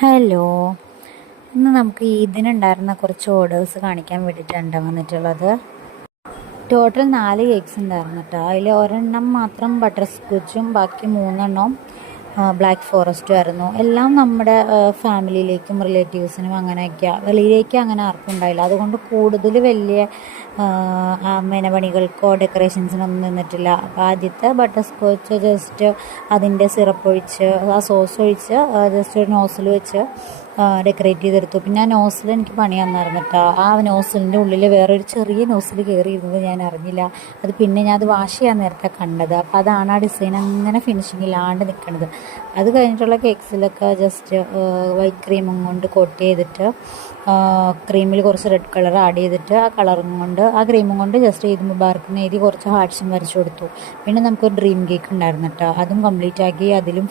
Hello, ഇന്ന് നമുക്ക് ഇതിനുണ്ടായിരുന്ന കുറച്ച് ഓർഡേഴ്സ് കാണിക്കാൻ വേണ്ടിയിട്ടാണ് വന്നിട്ടുള്ളത്. ടോട്ടൽ 4 കേക്ക്സ് ഉണ്ടായിരുന്നു കേട്ടോ. അതിൽ ഒരെണ്ണം മാത്രം ബട്ടർ സ്കോച്ചും ബാക്കി 3 ബ്ലാക്ക് ഫോറസ്റ്റും ആയിരുന്നു. എല്ലാം നമ്മുടെ ഫാമിലിയിലേക്കും റിലേറ്റീവ്സിനും അങ്ങനെയൊക്കെയാണ്. വെളിയിലേക്ക് അങ്ങനെ ആർക്കും ഉണ്ടായില്ല. അതുകൊണ്ട് കൂടുതൽ വലിയ മെനപണികൾക്കോ ഡെക്കറേഷൻസിനൊന്നും നിന്നിട്ടില്ല. അപ്പോൾ ആദ്യത്തെ ബട്ടർ സ്കോച്ച് ജസ്റ്റ് അതിൻ്റെ സിറപ്പ് ഒഴിച്ച് ആ സോസ് ഒഴിച്ച് ജസ്റ്റ് ഒരു നോസിൽ വെച്ച് ഡെക്കറേറ്റ് ചെയ്തെടുത്തു. പിന്നെ ആ നോസിൽ എനിക്ക് പണി തന്നായിരുന്നു കേട്ടോ. ആ നോസിലിൻ്റെ ഉള്ളിൽ വേറൊരു ചെറിയ നോസിൽ കയറിയിരുന്നത് ഞാൻ അറിഞ്ഞില്ല. അത് പിന്നെ ഞാൻ അത് വാഷ് ചെയ്യാൻ നേരത്തെ കണ്ടത്. അപ്പോൾ അതാണ് ആ ഡിസൈൻ അങ്ങനെ ഫിനിഷിങ്ങിലാണ്ട് നിൽക്കുന്നത്. അത് കഴിഞ്ഞിട്ടുള്ള കേക്ക്സിലൊക്കെ ജസ്റ്റ് വൈറ്റ് ക്രീമും കൊണ്ട് കോട്ട് ചെയ്തിട്ട് ക്രീമിൽ കുറച്ച് റെഡ് കളർ ആഡ് ചെയ്തിട്ട് ആ കളറും കൊണ്ട് ആ ക്രീമും കൊണ്ട് ജസ്റ്റ് ഈദ് മുബാറക്ക് എഴുതി കുറച്ച് ഹാർട്ട്സും വരച്ചു കൊടുത്തു. പിന്നെ നമുക്കൊരു ഡ്രീം കേക്ക് ഉണ്ടായിരുന്നു കേട്ടോ. അതും കംപ്ലീറ്റ് ആക്കി അതിലും